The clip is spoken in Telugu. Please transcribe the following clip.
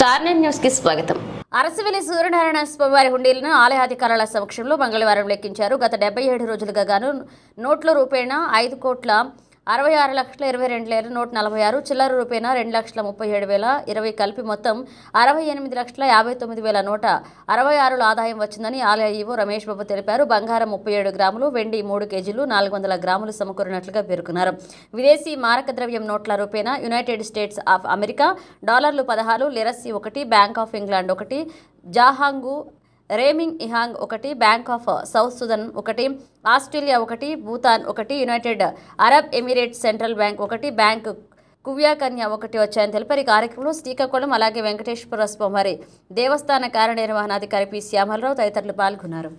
స్టార్ నైన్ న్యూస్ కి స్వాగతం. అరసవెల్లి సూర్యనారాయణ స్వామివారి హుండీలను ఆలయాధికారుల సమక్షంలో మంగళవారం లెక్కించారు. గత 77 రోజులుగా గాను నోట్ల రూపేణా 5,66,22,000 నోట్ 46, చిల్లర రూపేణా 2,37,020 కలిపి మొత్తం 68,59,000 నోట 66 ఆదాయం వచ్చిందని ఆలయ ఈవో రమేష్ బాబు తెలిపారు. బంగారం 37 గ్రాములు, వెండి 3 కేజీలు 400 గ్రాములు సమకూరినట్లుగా పేర్కొన్నారు. విదేశీ మారక ద్రవ్యం నోట్ల రూపేణా యునైటెడ్ స్టేట్స్ ఆఫ్ అమెరికా డాలర్లు 16, లిరస్సీ 1, బ్యాంక్ ఆఫ్ ఇంగ్లాండ్ 1, జాహాంగు రేమింగ్ ఇహాంగ్ 1, bank of South Sudan 1, Australia 1, Bhutan 1, United Arab Emirates central bank 1, bank కువ్యాకన్య 1 వచ్చాయని తెలిపారు. ఈ కార్యక్రమంలో శ్రీకాకుళం అలాగే వెంకటేశ్వర స్వామివారి దేవస్థాన కార్యనిర్వహణాధికారి పి శ్యామలరావు తదితరులు పాల్గొన్నారు.